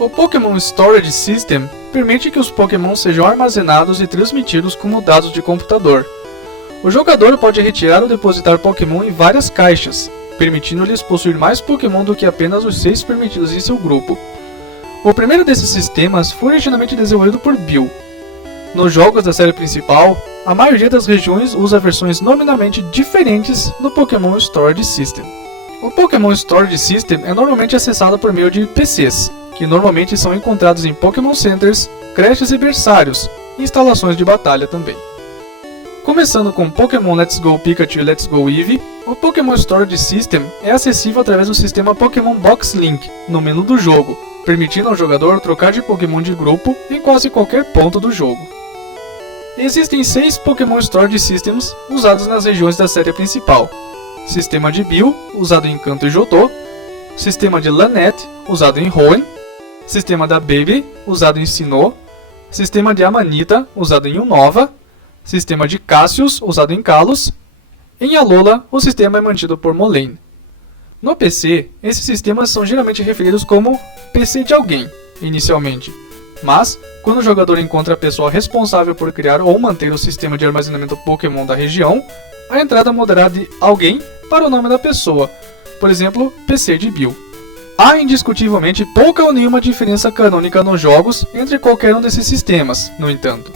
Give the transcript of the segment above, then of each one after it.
O Pokémon Storage System permite que os Pokémon sejam armazenados e transmitidos como dados de computador. O jogador pode retirar ou depositar Pokémon em várias caixas, permitindo-lhes possuir mais Pokémon do que apenas os 6 permitidos em seu grupo. O primeiro desses sistemas foi originalmente desenvolvido por Bill. Nos jogos da série principal, a maioria das regiões usa versões nominalmente diferentes do Pokémon Storage System. O Pokémon Storage System é normalmente acessado por meio de PCs, que normalmente são encontrados em Pokémon Centers, creches e berçários, e instalações de batalha também. Começando com Pokémon Let's Go Pikachu e Let's Go Eevee, o Pokémon Storage System é acessível através do sistema Pokémon Box Link no menu do jogo, permitindo ao jogador trocar de Pokémon de grupo em quase qualquer ponto do jogo. Existem 6 Pokémon Storage Systems usados nas regiões da série principal: Sistema de Bill, usado em Kanto e Johto; Sistema de Lannett, usado em Hoenn; Sistema da Baby, usado em Sinnoh; Sistema de Amanita, usado em Unova; Sistema de Cassius, usado em Kalos. Em Alola, o sistema é mantido por Moraine. No PC, esses sistemas são geralmente referidos como PC de alguém, inicialmente, mas, quando o jogador encontra a pessoa responsável por criar ou manter o sistema de armazenamento Pokémon da região, a entrada mudará de alguém para o nome da pessoa, por exemplo, PC de Bill. Há indiscutivelmente pouca ou nenhuma diferença canônica nos jogos entre qualquer um desses sistemas, no entanto.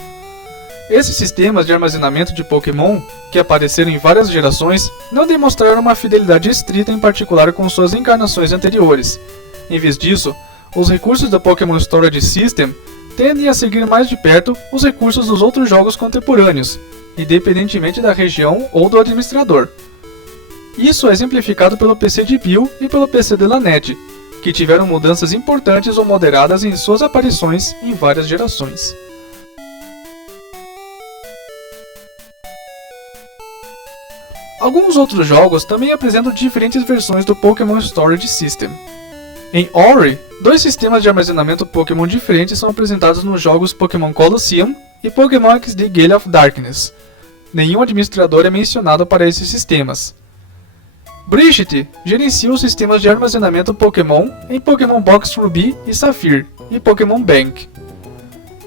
Esses sistemas de armazenamento de Pokémon, que apareceram em várias gerações, não demonstraram uma fidelidade estrita em particular com suas encarnações anteriores. Em vez disso, os recursos do Pokémon Storage System tendem a seguir mais de perto os recursos dos outros jogos contemporâneos, independentemente da região ou do administrador. Isso é exemplificado pelo PC de Bill e pelo PC de Lannett, que tiveram mudanças importantes ou moderadas em suas aparições em várias gerações. Alguns outros jogos também apresentam diferentes versões do Pokémon Storage System. Em Ori, 2 sistemas de armazenamento Pokémon diferentes são apresentados nos jogos Pokémon Colosseum e Pokémon XD Gale of Darkness. Nenhum administrador é mencionado para esses sistemas. Brigitte gerencia os sistemas de armazenamento Pokémon em Pokémon Box Ruby e Sapphire e Pokémon Bank.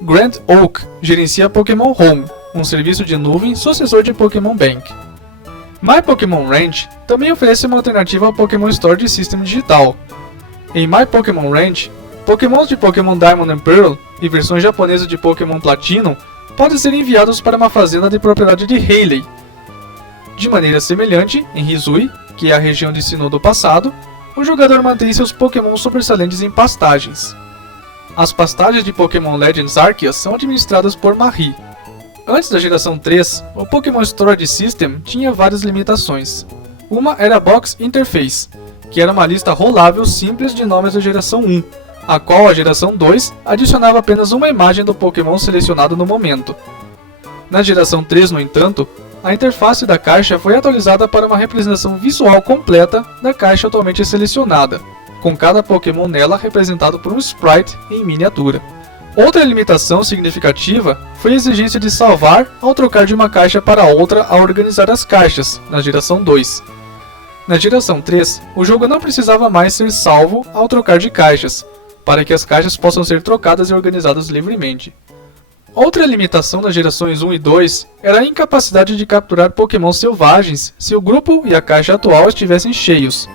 Grand Oak gerencia Pokémon Home, um serviço de nuvem sucessor de Pokémon Bank. My Pokémon Ranch também oferece uma alternativa ao Pokémon Storage System digital. Em My Pokémon Ranch, Pokémons de Pokémon Diamond and Pearl e versões japonesas de Pokémon Platinum podem ser enviados para uma fazenda de propriedade de Hayley. De maneira semelhante, em Hisui, que é a região de Sinnoh do passado, o jogador mantém seus Pokémon sobressalentes em pastagens. As pastagens de Pokémon Legends Arceus são administradas por Marie. Antes da geração 3, o Pokémon Storage System tinha várias limitações. Uma era a Box Interface, que era uma lista rolável simples de nomes da geração 1, a qual a geração 2 adicionava apenas uma imagem do Pokémon selecionado no momento. Na geração 3, no entanto, a interface da caixa foi atualizada para uma representação visual completa da caixa atualmente selecionada, com cada Pokémon nela representado por um sprite em miniatura. Outra limitação significativa foi a exigência de salvar ao trocar de uma caixa para outra ao organizar as caixas, na geração 2. Na geração 3, o jogo não precisava mais ser salvo ao trocar de caixas, para que as caixas possam ser trocadas e organizadas livremente. Outra limitação das gerações 1 e 2 era a incapacidade de capturar Pokémon selvagens se o grupo e a caixa atual estivessem cheios.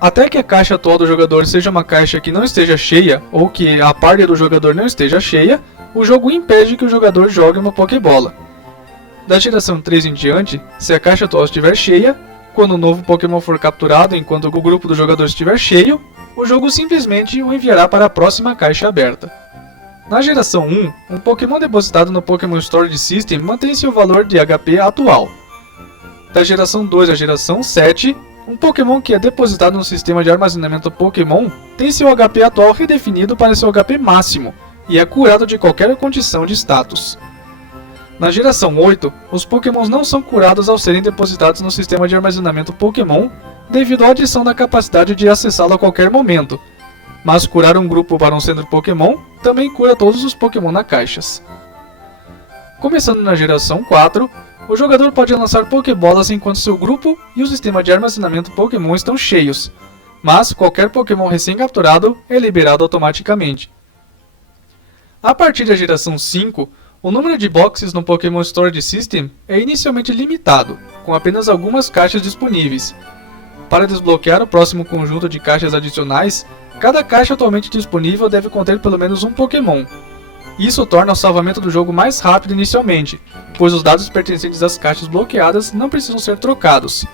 Até que a caixa atual do jogador seja uma caixa que não esteja cheia, ou que a party do jogador não esteja cheia, o jogo impede que o jogador jogue uma Pokébola. Da geração 3 em diante, se a caixa atual estiver cheia, quando um novo Pokémon for capturado enquanto o grupo do jogador estiver cheio, o jogo simplesmente o enviará para a próxima caixa aberta. Na geração 1, um Pokémon depositado no Pokémon Storage System mantém seu valor de HP atual. Da geração 2 à geração 7, um Pokémon que é depositado no sistema de armazenamento Pokémon tem seu HP atual redefinido para seu HP máximo e é curado de qualquer condição de status. Na geração 8, os Pokémons não são curados ao serem depositados no sistema de armazenamento Pokémon devido à adição da capacidade de acessá-lo a qualquer momento, mas curar um grupo para um centro Pokémon também cura todos os Pokémon na caixas. Começando na geração 4, o jogador pode lançar Pokébolas enquanto seu grupo e o sistema de armazenamento Pokémon estão cheios, mas qualquer Pokémon recém-capturado é liberado automaticamente. A partir da geração 5, o número de boxes no Pokémon Storage System é inicialmente limitado, com apenas algumas caixas disponíveis. Para desbloquear o próximo conjunto de caixas adicionais, cada caixa atualmente disponível deve conter pelo menos um Pokémon. Isso torna o salvamento do jogo mais rápido inicialmente, pois os dados pertencentes às caixas bloqueadas não precisam ser trocados.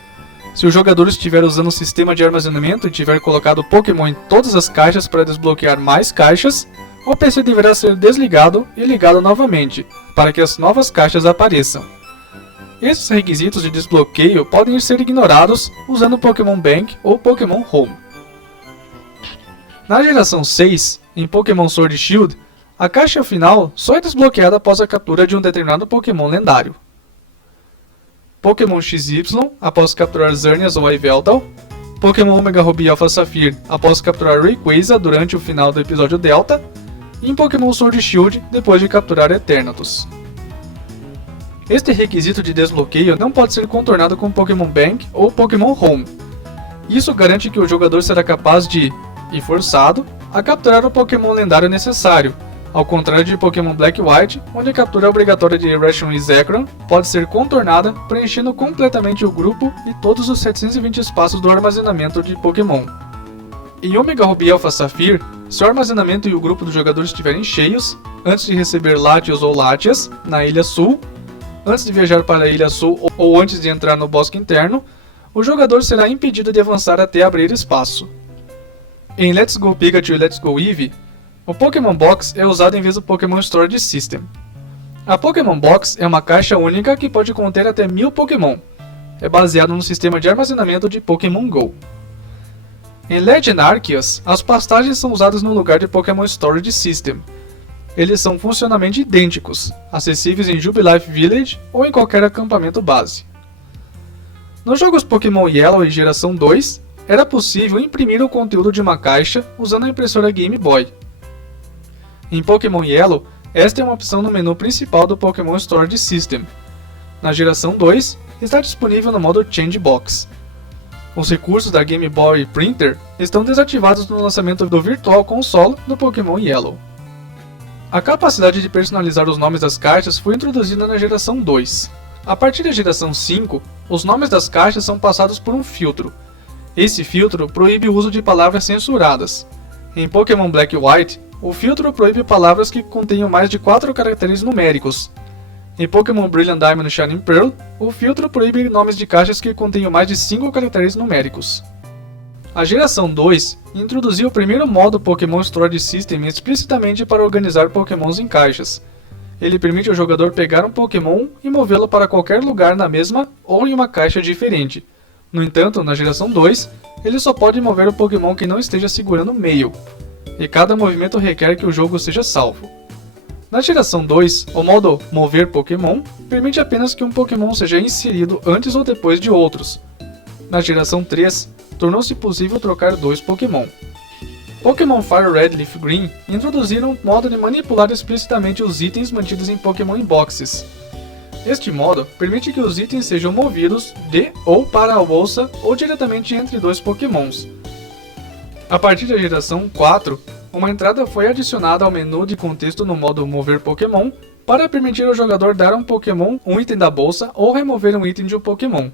Se o jogador estiver usando o sistema de armazenamento e tiver colocado Pokémon em todas as caixas para desbloquear mais caixas, o PC deverá ser desligado e ligado novamente, para que as novas caixas apareçam. Esses requisitos de desbloqueio podem ser ignorados usando o Pokémon Bank ou Pokémon Home. Na geração 6, em Pokémon Sword e Shield, a caixa final só é desbloqueada após a captura de um determinado Pokémon lendário. Pokémon XY após capturar Xerneas ou Yveltal, Pokémon Omega Ruby e Alpha Sapphire após capturar Rayquaza durante o final do episódio Delta, e em Pokémon Sword e Shield depois de capturar Eternatus. Este requisito de desbloqueio não pode ser contornado com Pokémon Bank ou Pokémon Home. Isso garante que o jogador será capaz de, e forçado, a capturar o Pokémon lendário necessário, ao contrário de Pokémon Black e White, onde a captura obrigatória de Irrational e Zekrom pode ser contornada preenchendo completamente o grupo e todos os 720 espaços do armazenamento de Pokémon. Em Omega Ruby e Alpha Sapphire, se o armazenamento e o grupo do jogador estiverem cheios, antes de receber Latios ou Latias, na Ilha Sul, antes de viajar para a Ilha Sul ou antes de entrar no bosque interno, o jogador será impedido de avançar até abrir espaço. Em Let's Go Pikachu e Let's Go Eevee, o Pokémon Box é usado em vez do Pokémon Storage System. A Pokémon Box é uma caixa única que pode conter até 1000 Pokémon. É baseado no sistema de armazenamento de Pokémon GO. Em Legend Arceus, as pastagens são usadas no lugar de Pokémon Storage System. Eles são funcionalmente idênticos, acessíveis em Jubilife Village ou em qualquer acampamento base. Nos jogos Pokémon Yellow e Geração 2, era possível imprimir o conteúdo de uma caixa usando a impressora Game Boy. Em Pokémon Yellow, esta é uma opção no menu principal do Pokémon Storage System. Na Geração 2, está disponível no modo Change Box. Os recursos da Game Boy Printer estão desativados no lançamento do Virtual Console do Pokémon Yellow. A capacidade de personalizar os nomes das caixas foi introduzida na Geração 2. A partir da Geração 5, os nomes das caixas são passados por um filtro. Esse filtro proíbe o uso de palavras censuradas. Em Pokémon Black e White, o filtro proíbe palavras que contenham mais de 4 caracteres numéricos. Em Pokémon Brilliant Diamond e Shining Pearl, o filtro proíbe nomes de caixas que contenham mais de 5 caracteres numéricos. A Geração 2 introduziu o primeiro modo Pokémon Storage System explicitamente para organizar Pokémons em caixas. Ele permite ao jogador pegar um Pokémon e movê-lo para qualquer lugar na mesma ou em uma caixa diferente. No entanto, na Geração 2, ele só pode mover o Pokémon que não esteja segurando o meio, e cada movimento requer que o jogo seja salvo. Na Geração 2, o modo Mover Pokémon permite apenas que um Pokémon seja inserido antes ou depois de outros. Na Geração 3, tornou-se possível trocar 2 Pokémon. Pokémon Fire Red e Leaf Green introduziram um modo de manipular explicitamente os itens mantidos em Pokémon Boxes. Este modo permite que os itens sejam movidos de ou para a bolsa ou diretamente entre 2 Pokémons. A partir da Geração 4, uma entrada foi adicionada ao menu de contexto no modo Mover Pokémon para permitir ao jogador dar a um Pokémon um item da bolsa ou remover um item de um Pokémon.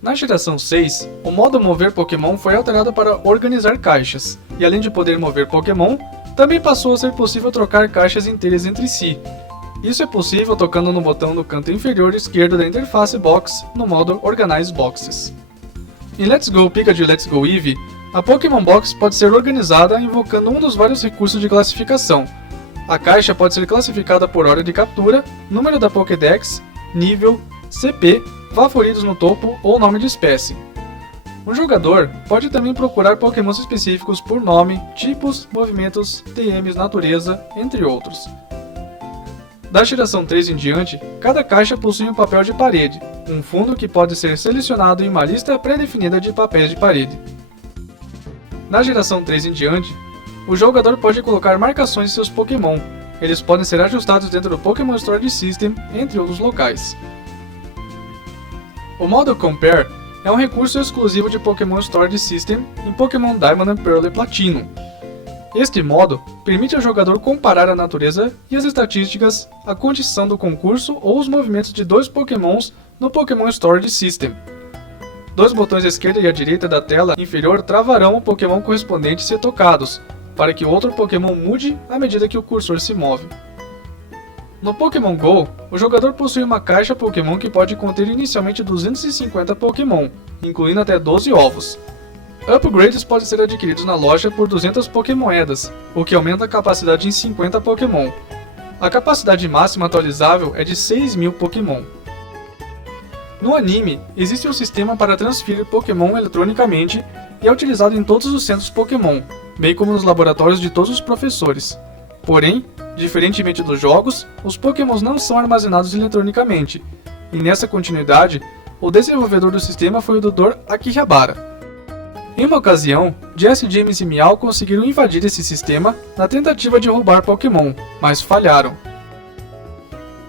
Na Geração 6, o modo Mover Pokémon foi alterado para organizar caixas, e além de poder mover Pokémon, também passou a ser possível trocar caixas inteiras entre si. Isso é possível tocando no botão no canto inferior esquerdo da interface Box no modo Organize Boxes. Em Let's Go Pikachu e Let's Go Eevee, a Pokémon Box pode ser organizada invocando um dos vários recursos de classificação. A caixa pode ser classificada por hora de captura, número da Pokédex, nível, CP, favoritos no topo ou nome de espécie. O jogador pode também procurar Pokémons específicos por nome, tipos, movimentos, TMs, natureza, entre outros. Da Geração 3 em diante, cada caixa possui um papel de parede, um fundo que pode ser selecionado em uma lista pré-definida de papéis de parede. Na Geração 3 em diante, o jogador pode colocar marcações em seus Pokémon. Eles podem ser ajustados dentro do Pokémon Storage System, entre outros locais. O modo Compare é um recurso exclusivo de Pokémon Storage System em Pokémon Diamond and Pearl e Platinum. Este modo permite ao jogador comparar a natureza e as estatísticas, a condição do concurso ou os movimentos de dois Pokémons no Pokémon Storage System. Dois botões à esquerda e à direita da tela inferior travarão o Pokémon correspondente se tocados, para que o outro Pokémon mude à medida que o cursor se move. No Pokémon GO, o jogador possui uma caixa Pokémon que pode conter inicialmente 250 Pokémon, incluindo até 12 ovos. Upgrades podem ser adquiridos na loja por 200 Pokémoedas, o que aumenta a capacidade em 50 Pokémon. A capacidade máxima atualizável é de 6.000 Pokémon. No anime, existe um sistema para transferir Pokémon eletronicamente e é utilizado em todos os centros Pokémon, bem como nos laboratórios de todos os professores. Porém, diferentemente dos jogos, os Pokémons não são armazenados eletronicamente, e nessa continuidade, o desenvolvedor do sistema foi o Dr. Akihabara. Em uma ocasião, Jesse, James e Meow conseguiram invadir esse sistema na tentativa de roubar Pokémon, mas falharam.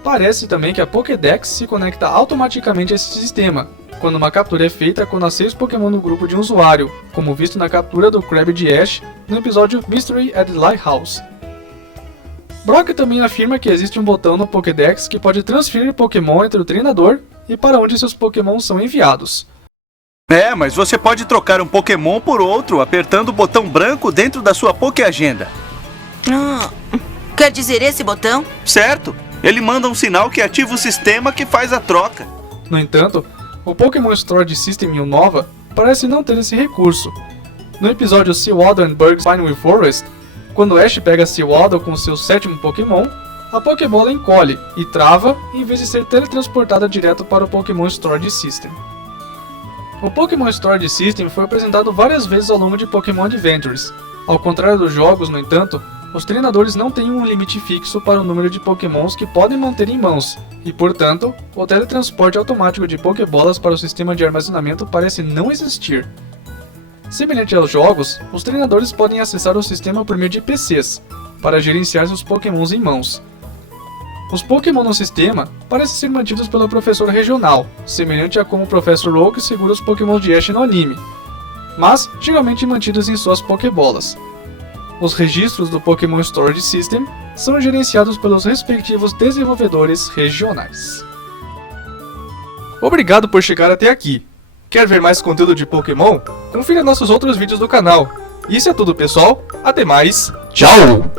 Parece também que a Pokédex se conecta automaticamente a esse sistema, quando uma captura é feita quando há 6 Pokémon no grupo de um usuário, como visto na captura do Krabby de Ash no episódio Mystery at the Lighthouse. Brock também afirma que existe um botão no Pokédex que pode transferir Pokémon entre o treinador e para onde seus Pokémon são enviados. Mas você pode trocar um Pokémon por outro apertando o botão branco dentro da sua Pokéagenda. Quer dizer esse botão? Certo! Ele manda um sinal que ativa o sistema que faz a troca. No entanto, o Pokémon Storage System em Unova parece não ter esse recurso. No episódio Sewaddle and Burg's Pinewood Forest, quando Ash pega Sewaddle com seu 7º Pokémon, a Pokébola encolhe e trava em vez de ser teletransportada direto para o Pokémon Storage System. O Pokémon Storage System foi apresentado várias vezes ao longo de Pokémon Adventures. Ao contrário dos jogos, no entanto, os treinadores não têm um limite fixo para o número de Pokémons que podem manter em mãos, e portanto, o teletransporte automático de Pokébolas para o sistema de armazenamento parece não existir. Semelhante aos jogos, os treinadores podem acessar o sistema por meio de PCs, para gerenciar seus Pokémons em mãos. Os Pokémon no sistema parecem ser mantidos pelo professor regional, semelhante a como o Professor Oak segura os Pokémon de Ash no anime, mas geralmente mantidos em suas Pokébolas. Os registros do Pokémon Storage System são gerenciados pelos respectivos desenvolvedores regionais. Obrigado por chegar até aqui. Quer ver mais conteúdo de Pokémon? Confira nossos outros vídeos do canal. Isso é tudo, pessoal. Até mais. Tchau!